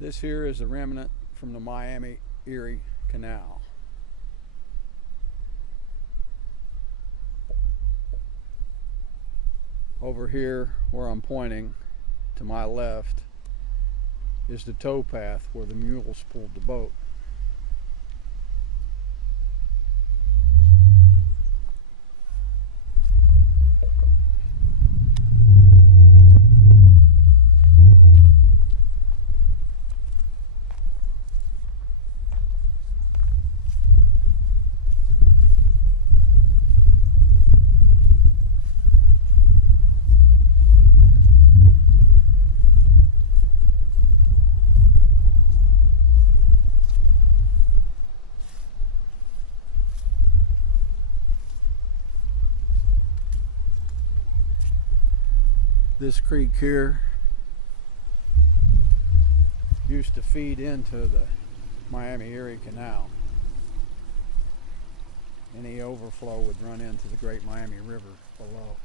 This here is a remnant from the Miami Erie Canal. Over here where I'm pointing to my left is the tow path where the mules pulled the boat. This creek here used to feed into the Miami Erie Canal. Any overflow would run into the Great Miami River below.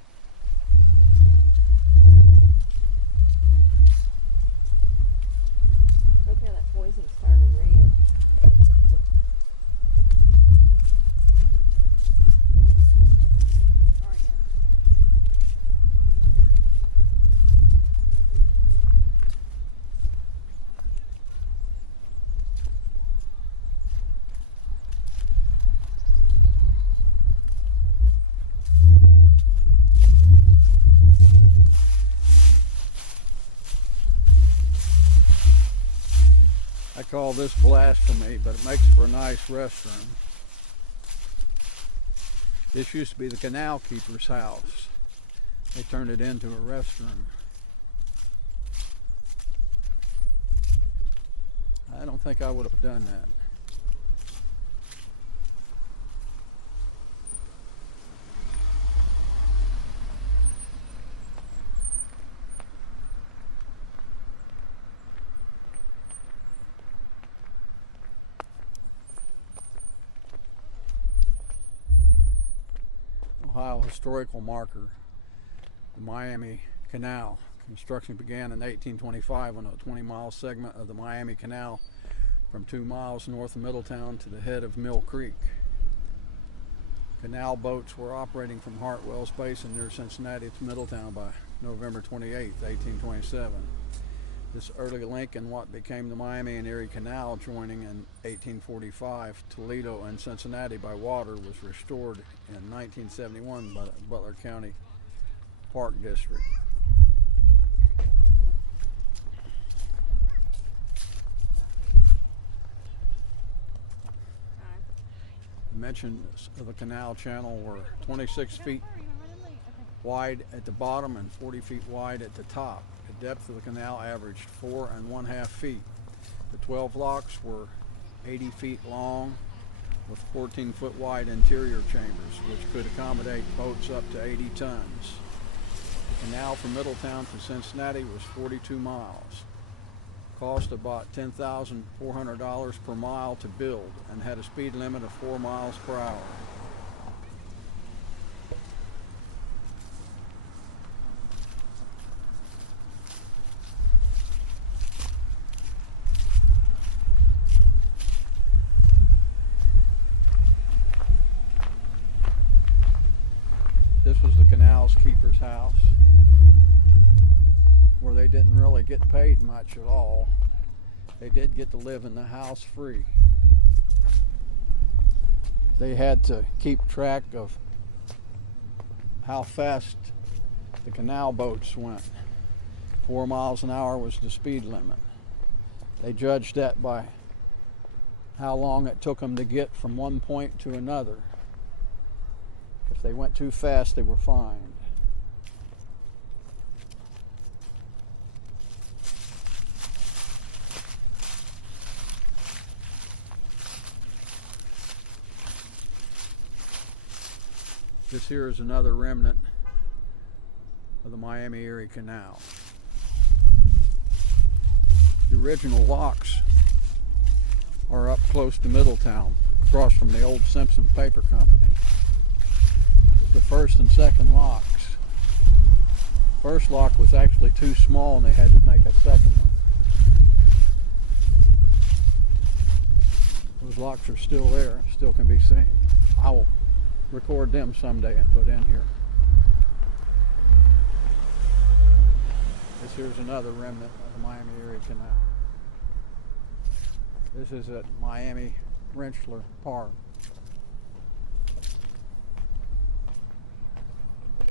Look how that poison's turning red. I call this blasphemy, but it makes for a nice restroom. This used to be the canal keeper's house. They turned it into a restroom. I don't think I would have done that. Ohio historical marker, the Miami Canal. Construction began in 1825 on a 20-mile segment of the Miami Canal from 2 miles north of Middletown to the head of Mill Creek. Canal boats were operating from Hartwell's Basin near Cincinnati to Middletown by November 28, 1827. This early link in what became the Miami and Erie Canal, joining in 1845 Toledo and Cincinnati by water, was restored in 1971 by the Butler County Park District. Dimensions of the canal channel were 26 feet wide at the bottom and 40 feet wide at the top. The depth of the canal averaged 4½ feet. The 12 locks were 80 feet long with 14-foot wide interior chambers, which could accommodate boats up to 80 tons. The canal from Middletown to Cincinnati was 42 miles. Cost about $10,400 per mile to build and had a speed limit of 4 miles per hour. This was the canal's keeper's house, where they didn't really get paid much at all. They did get to live in the house free. They had to keep track of how fast the canal boats went. 4 miles an hour was the speed limit. They judged that by how long it took them to get from one point to another. If they went too fast, they were fined. This here is another remnant of the Miami Erie Canal. The original locks are up close to Middletown, across from the old Simpson Paper Company. The first and second locks. First lock was actually too small and they had to make a second one. Those locks are still there, still can be seen. I will record them someday and put in here. This here's another remnant of the Miami-Erie Canal. This is at Miami Rentschler Park.